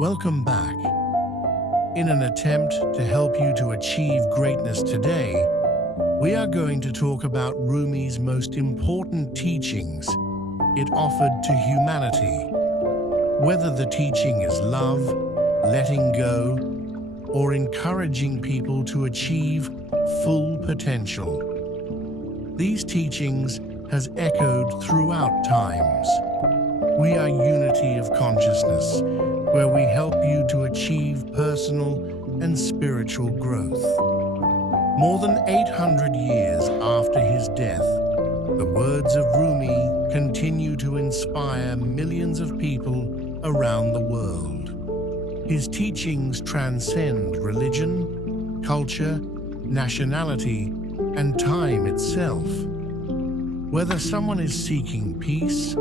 Welcome back. In an attempt to help you to achieve greatness today, we are going to talk about Rumi's most important teachings it offered to humanity. Whether the teaching is love, letting go, or encouraging people to achieve full potential. These teachings has echoed throughout times. We are unity of consciousness, where we help you to achieve personal and spiritual growth. More than 800 years after his death, the words of Rumi continue to inspire millions of people around the world. His teachings transcend religion, culture, nationality, and time itself. Whether someone is seeking peace,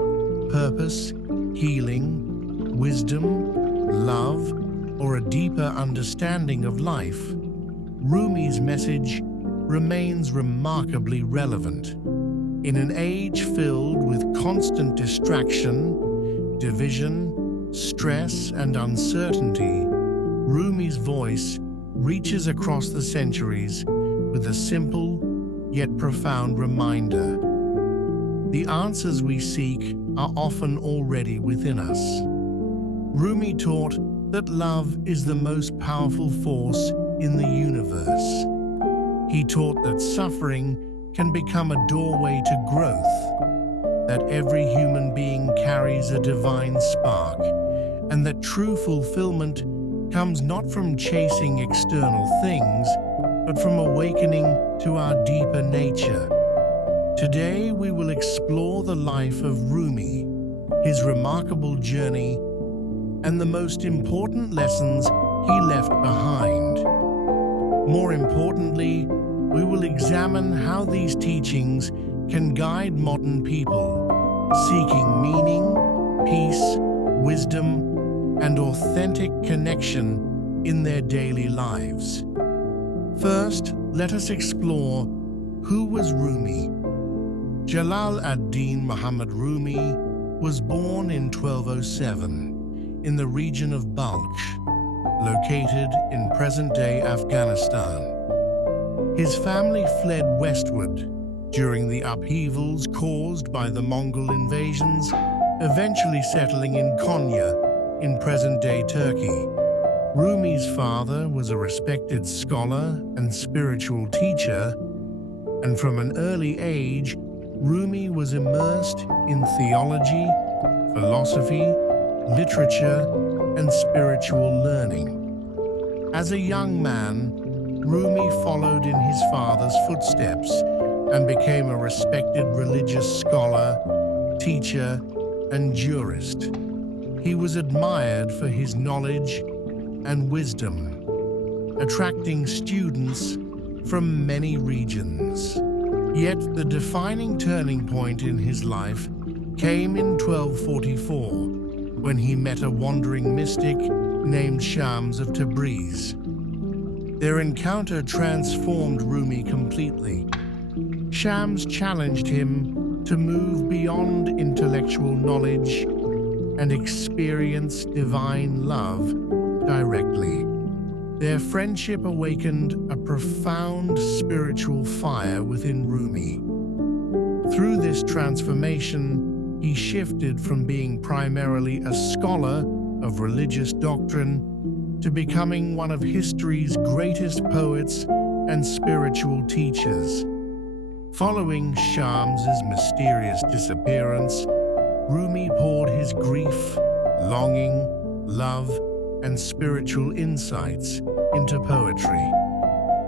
purpose, healing, wisdom, love, or a deeper understanding of life, Rumi's message remains remarkably relevant. In an age filled with constant distraction, division, stress, and uncertainty, Rumi's voice reaches across the centuries with a simple yet profound reminder. The answers we seek are often already within us. Rumi taught that love is the most powerful force in the universe. He taught that suffering can become a doorway to growth, that every human being carries a divine spark, and that true fulfillment comes not from chasing external things, but from awakening to our deeper nature. Today, we will explore the life of Rumi, his remarkable journey, and the most important lessons he left behind. More importantly, we will examine how these teachings can guide modern people, seeking meaning, peace, wisdom, and authentic connection in their daily lives. First, let us explore who was Rumi. Jalal ad-Din Muhammad Rumi was born in 1207 in the region of Balkh, located in present-day Afghanistan. His family fled westward during the upheavals caused by the Mongol invasions, eventually settling in Konya in present-day Turkey. Rumi's father was a respected scholar and spiritual teacher, and from an early age, Rumi was immersed in theology, philosophy, literature, and spiritual learning. As a young man, Rumi followed in his father's footsteps and became a respected religious scholar, teacher, and jurist. He was admired for his knowledge and wisdom, attracting students from many regions. Yet the defining turning point in his life came in 1244, when he met a wandering mystic named Shams of Tabriz. Their encounter transformed Rumi completely. Shams challenged him to move beyond intellectual knowledge and experience divine love directly. Their friendship awakened a profound spiritual fire within Rumi. Through this transformation, he shifted from being primarily a scholar of religious doctrine to becoming one of history's greatest poets and spiritual teachers. Following Shams's mysterious disappearance, Rumi poured his grief, longing, love, and spiritual insights into poetry.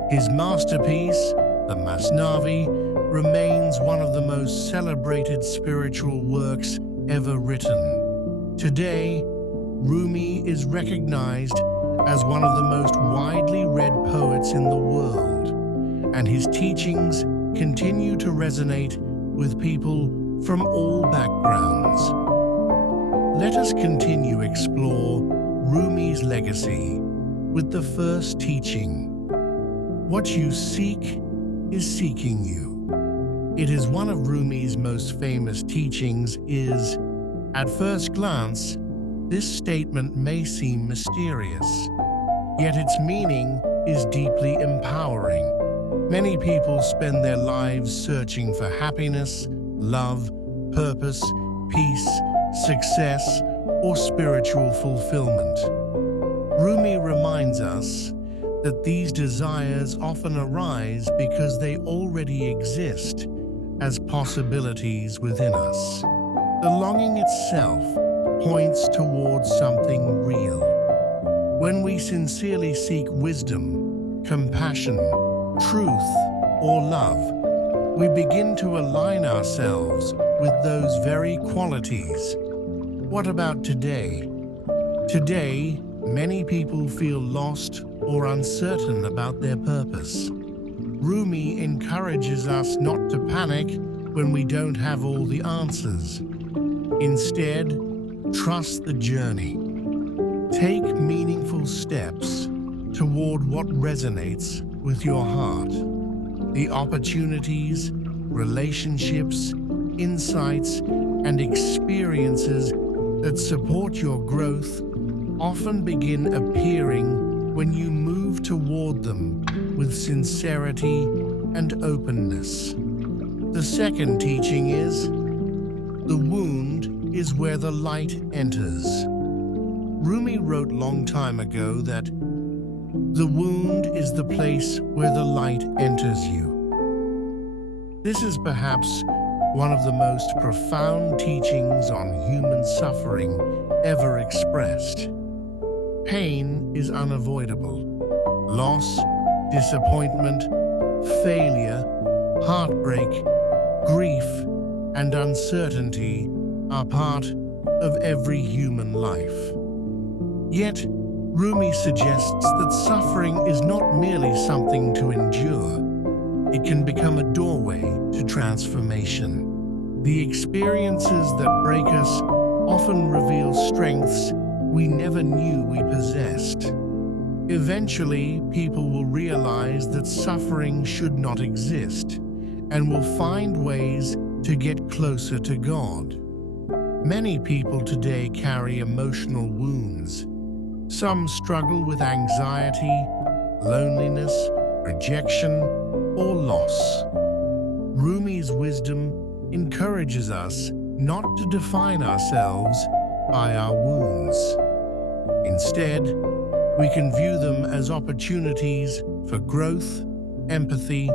His masterpiece, the Masnavi, remains one of the most celebrated spiritual works ever written. Today, Rumi is recognized as one of the most widely read poets in the world, and his teachings continue to resonate with people from all backgrounds. Let us continue to explore Rumi's legacy with the first teaching. What you seek is seeking you. It is one of Rumi's most famous teachings is, at first glance, This statement may seem mysterious, yet its meaning is deeply empowering. Many people spend their lives searching for happiness, love, purpose, peace, success, or spiritual fulfillment. Rumi reminds us that these desires often arise because they already exist as possibilities within us. The longing itself points towards something real. When we sincerely seek wisdom, compassion, truth, or love, we begin to align ourselves with those very qualities. What about today? Today, many people feel lost or uncertain about their purpose. Rumi encourages us not to panic when we don't have all the answers. Instead, trust the journey. Take meaningful steps toward what resonates with your heart. The opportunities, relationships, insights, and experiences that support your growth often begin appearing when you move toward them with sincerity and openness. The second teaching is, the wound is where the light enters. Rumi wrote long time ago that the wound is the place where the light enters you. This is perhaps one of the most profound teachings on human suffering ever expressed. Pain is unavoidable. Loss, disappointment, failure, heartbreak, grief, and uncertainty are part of every human life. Yet, Rumi suggests that suffering is not merely something to endure. It can become a doorway to transformation. The experiences that break us often reveal strengths we never knew we possessed. Eventually, people will realize that suffering should not exist and will find ways to get closer to God. Many people today carry emotional wounds. Some struggle with anxiety, loneliness, rejection, or loss. Rumi's wisdom encourages us not to define ourselves by our wounds. Instead, we can view them as opportunities for growth, empathy,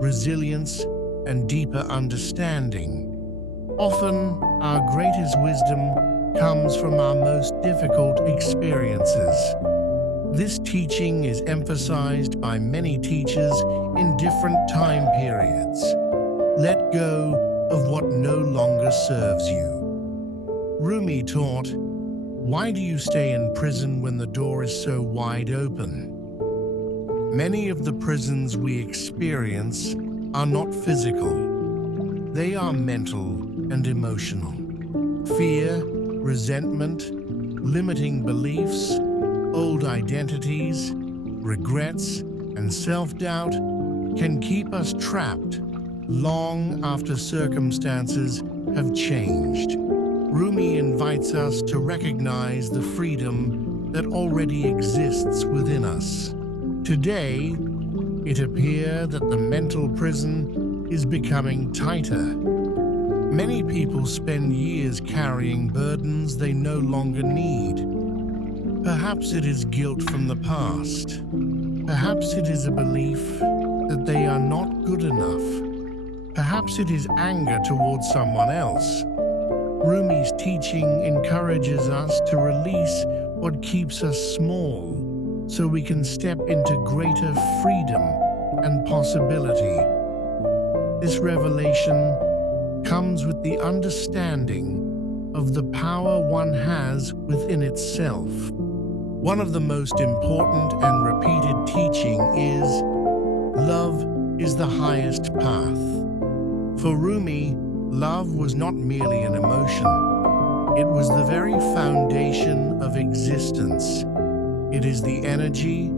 resilience, and deeper understanding. Often, our greatest wisdom comes from our most difficult experiences. This teaching is emphasized by many teachers in different time periods. Let go of what no longer serves you. Rumi taught, "Why do you stay in prison when the door is so wide open?" Many of the prisons we experience are not physical. They are mental and emotional. Fear, resentment, limiting beliefs, old identities, regrets, and self-doubt can keep us trapped long after circumstances have changed. Rumi invites us to recognize the freedom that already exists within us. Today, it appears that the mental prison is becoming tighter. Many people spend years carrying burdens they no longer need. Perhaps it is guilt from the past. Perhaps it is a belief that they are not good enough. Perhaps it is anger towards someone else. Rumi's teaching encourages us to release what keeps us small so we can step into greater freedom and possibility. This revelation comes with the understanding of the power one has within itself. One of the most important and repeated teaching is, love is the highest path. For Rumi, love was not merely an emotion. It was the very foundation of existence. It is the energy,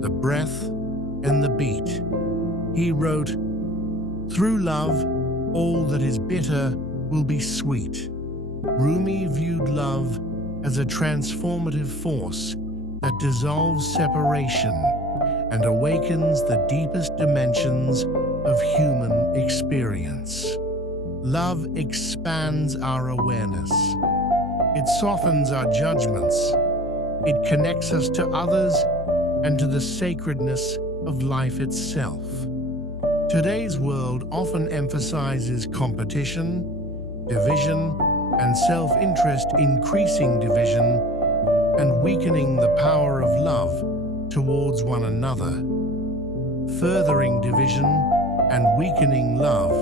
the breath, and the beat. He wrote, "Through love, all that is bitter will be sweet." Rumi viewed love as a transformative force that dissolves separation and awakens the deepest dimensions of human experience. Love expands our awareness. It softens our judgments. It connects us to others and to the sacredness of life itself. Today's world often emphasizes competition, division, and self-interest, increasing division and weakening the power of love towards one another, furthering division and weakening love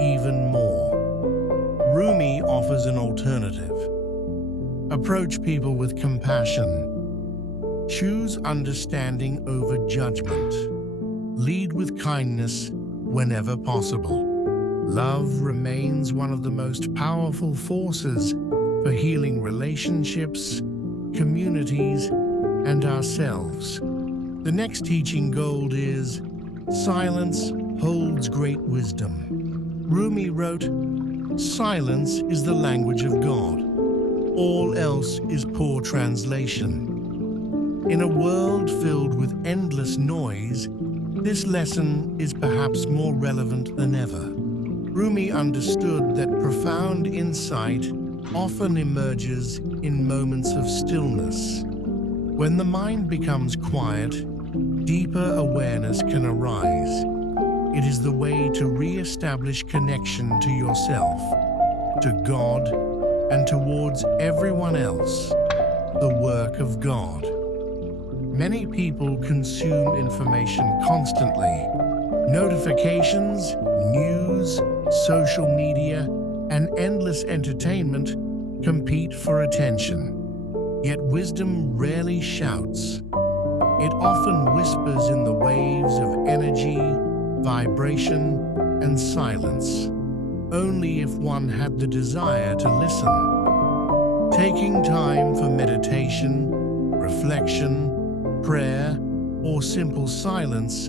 even more. Rumi offers an alternative. Approach people with compassion. Choose understanding over judgment. Lead with kindness whenever possible. Love remains one of the most powerful forces for healing relationships, communities, and ourselves. The next teaching gold is silence holds great wisdom. Rumi wrote, "Silence is the language of God. All else is poor translation." In a world filled with endless noise, this lesson is perhaps more relevant than ever. Rumi understood that profound insight often emerges in moments of stillness. When the mind becomes quiet, deeper awareness can arise. It is the way to re-establish connection to yourself, to God, and towards everyone else, the work of God. Many people consume information constantly. Notifications, news, social media, and endless entertainment compete for attention. Yet wisdom rarely shouts. It often whispers in the waves of energy, vibration, and silence. Only if one had the desire to listen. Taking time for meditation, reflection, prayer, or simple silence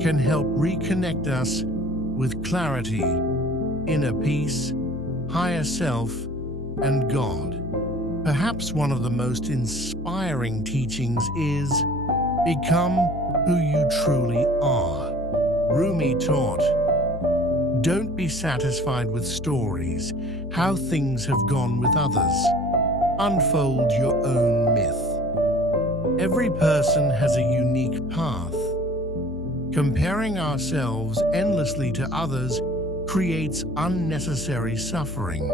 can help reconnect us with clarity, inner peace, higher self, and God. Perhaps one of the most inspiring teachings is, become who you truly are. Rumi taught, don't be satisfied with stories, how things have gone with others. Unfold your own myth. Every person has a unique path. Comparing ourselves endlessly to others creates unnecessary suffering.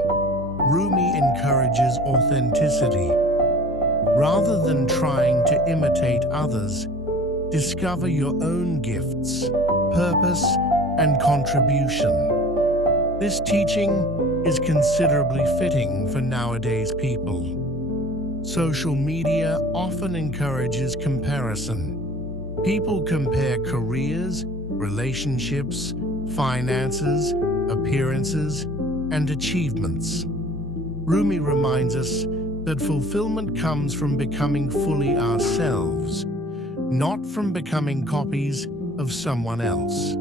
Rumi encourages authenticity. Rather than trying to imitate others, discover your own gifts, purpose, and contribution. This teaching is considerably fitting for nowadays people. Social media often encourages comparison. People compare careers, relationships, finances, appearances, and achievements. Rumi reminds us that fulfillment comes from becoming fully ourselves, not from becoming copies of someone else.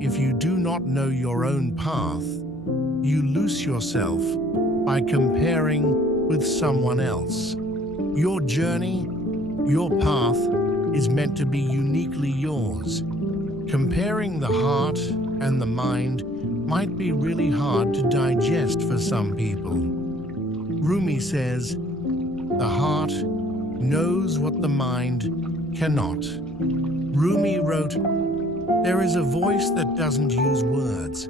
If you do not know your own path, you lose yourself by comparing with someone else. Your journey, your path, is meant to be uniquely yours. Comparing the heart and the mind might be really hard to digest for some people. Rumi says, the heart knows what the mind cannot. Rumi wrote, there is a voice that doesn't use words.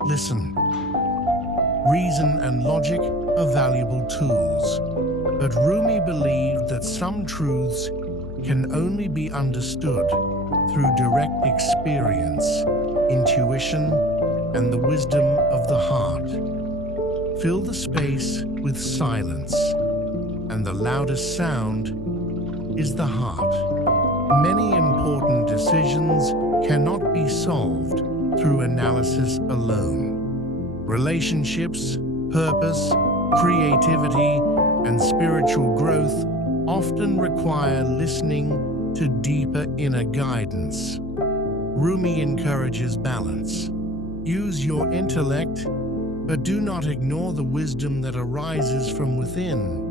Listen. Reason and logic are valuable tools, but Rumi believed that some truths can only be understood through direct experience, intuition, and the wisdom of the heart. Fill the space with silence, and the loudest sound is the heart. Many important decisions cannot be solved through analysis alone. Relationships, purpose, creativity, and spiritual growth often require listening to deeper inner guidance. Rumi encourages balance. Use your intellect, but do not ignore the wisdom that arises from within.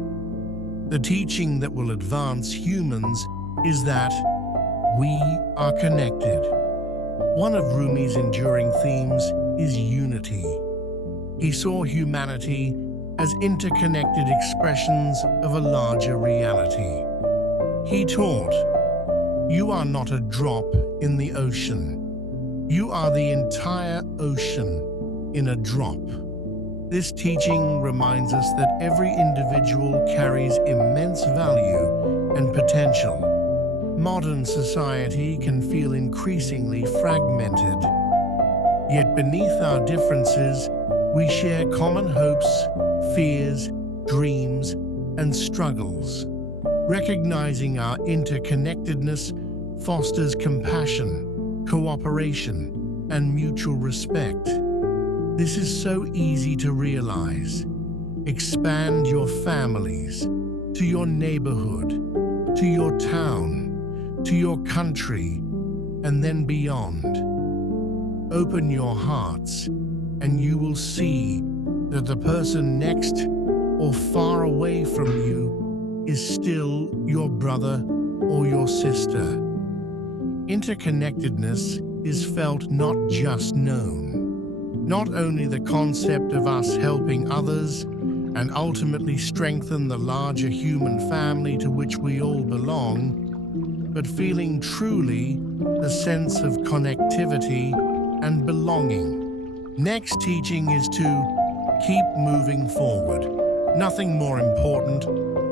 The teaching that will advance humans is that we are connected. One of Rumi's enduring themes is unity. He saw humanity as interconnected expressions of a larger reality. He taught, "You are not a drop in the ocean. You are the entire ocean in a drop." This teaching reminds us that every individual carries immense value and potential. Modern society can feel increasingly fragmented. Yet beneath our differences, we share common hopes, fears, dreams, and struggles. Recognizing our interconnectedness fosters compassion, cooperation, and mutual respect. This is so easy to realize. Expand your families, to your neighborhood, to your town, to your country, and then beyond. Open your hearts, and you will see that the person next or far away from you is still your brother or your sister. Interconnectedness is felt, not just known. Not only the concept of us helping others and ultimately strengthen the larger human family to which we all belong, but feeling truly the sense of connectivity and belonging. Next teaching is to keep moving forward. Nothing more important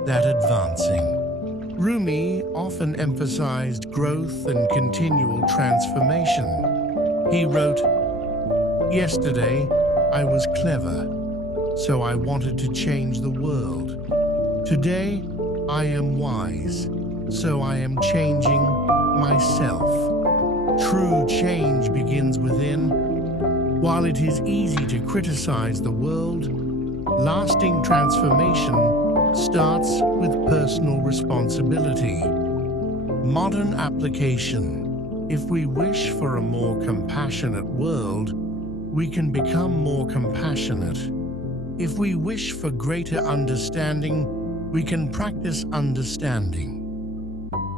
than advancing. Rumi often emphasized growth and continual transformation. He wrote, "Yesterday, I was clever, so I wanted to change the world. Today, I am wise, so I am changing myself." True change begins within. While it is easy to criticize the world, lasting transformation starts with personal responsibility. Modern application. If we wish for a more compassionate world, we can become more compassionate. If we wish for greater understanding, we can practice understanding.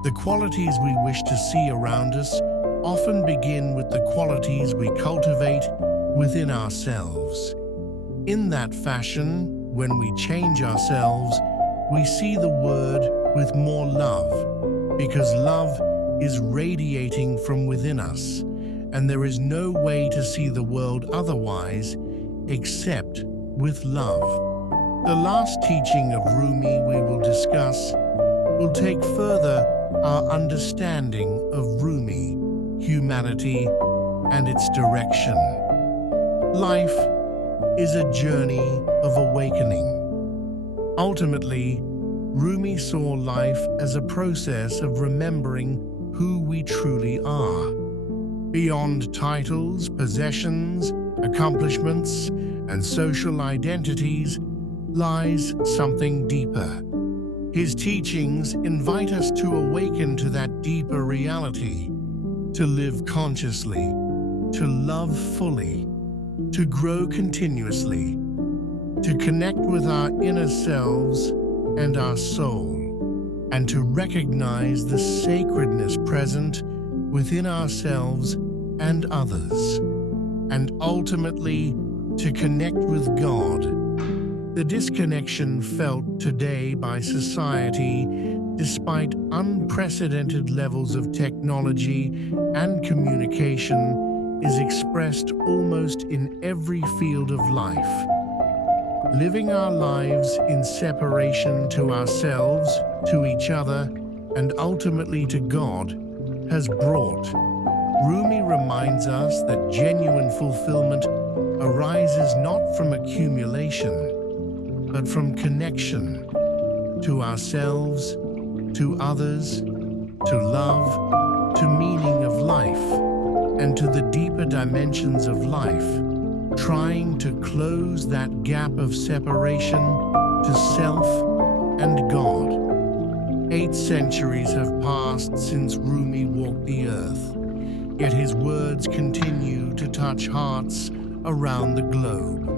The qualities we wish to see around us often begin with the qualities we cultivate within ourselves. In that fashion, when we change ourselves, we see the world with more love, because love is radiating from within us, and there is no way to see the world otherwise except with love. The last teaching of Rumi we will discuss will take further our understanding of Rumi, humanity, and its direction. Life is a journey of awakening. Ultimately, Rumi saw life as a process of remembering who we truly are. Beyond titles, possessions, accomplishments, and social identities lies something deeper. His teachings invite us to awaken to that deeper reality, to live consciously, to love fully, to grow continuously, to connect with our inner selves and our soul, and to recognize the sacredness present within ourselves and others, and ultimately to connect with God. The disconnection felt today by society, despite unprecedented levels of technology and communication, is expressed almost in every field of life. Living our lives in separation to ourselves, to each other, and ultimately to God has brought. Rumi reminds us that genuine fulfillment arises not from accumulation, but from connection to ourselves, to others, to love, to meaning of life, and to the deeper dimensions of life, trying to close that gap of separation to self and God. 8 centuries have passed since Rumi walked the earth, yet his words continue to touch hearts around the globe.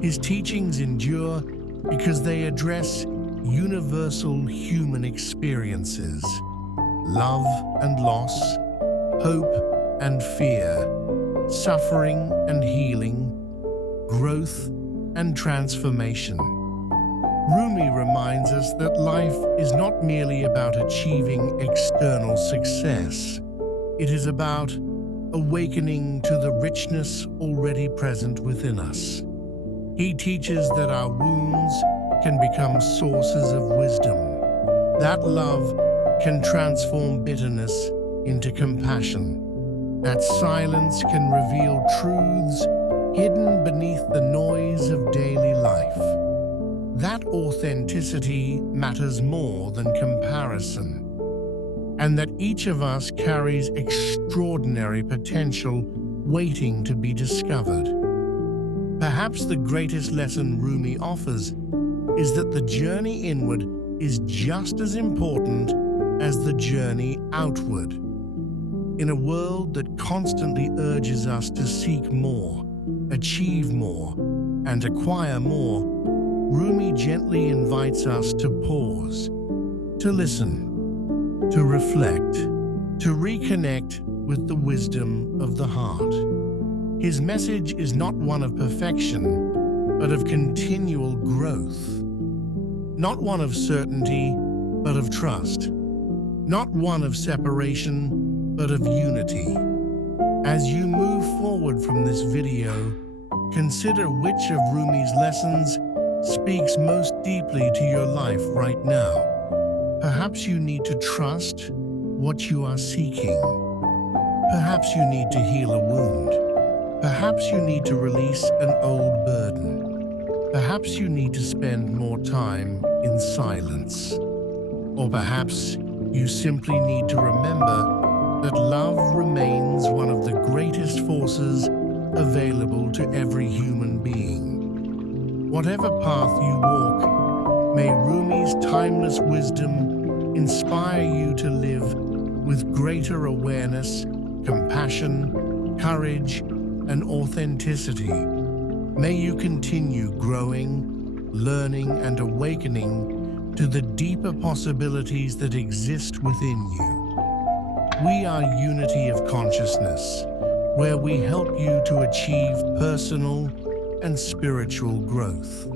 His teachings endure because they address universal human experiences: love and loss, hope and fear, suffering and healing, growth and transformation. Rumi reminds us that life is not merely about achieving external success. It is about awakening to the richness already present within us. He teaches that our wounds can become sources of wisdom, that love can transform bitterness into compassion, that silence can reveal truths hidden beneath the noise of daily life, that authenticity matters more than comparison, and that each of us carries extraordinary potential waiting to be discovered. Perhaps the greatest lesson Rumi offers is that the journey inward is just as important as the journey outward. In a world that constantly urges us to seek more, achieve more, and acquire more, Rumi gently invites us to pause, to listen, to reflect, to reconnect with the wisdom of the heart. His message is not one of perfection, but of continual growth. Not one of certainty, but of trust. Not one of separation, but of unity. As you move forward from this video, consider which of Rumi's lessons speaks most deeply to your life right now. Perhaps you need to trust what you are seeking. Perhaps you need to heal a wound. Perhaps you need to release an old burden. Perhaps you need to spend more time in silence. Or perhaps you simply need to remember that love remains one of the greatest forces available to every human being. Whatever path you walk, may Rumi's timeless wisdom inspire you to live with greater awareness, compassion, courage, and authenticity. May you continue growing, learning, and awakening to the deeper possibilities that exist within you. We are Unity of Consciousness, where we help you to achieve personal and spiritual growth.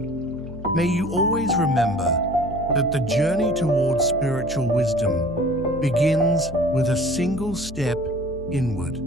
May you always remember that the journey towards spiritual wisdom begins with a single step inward.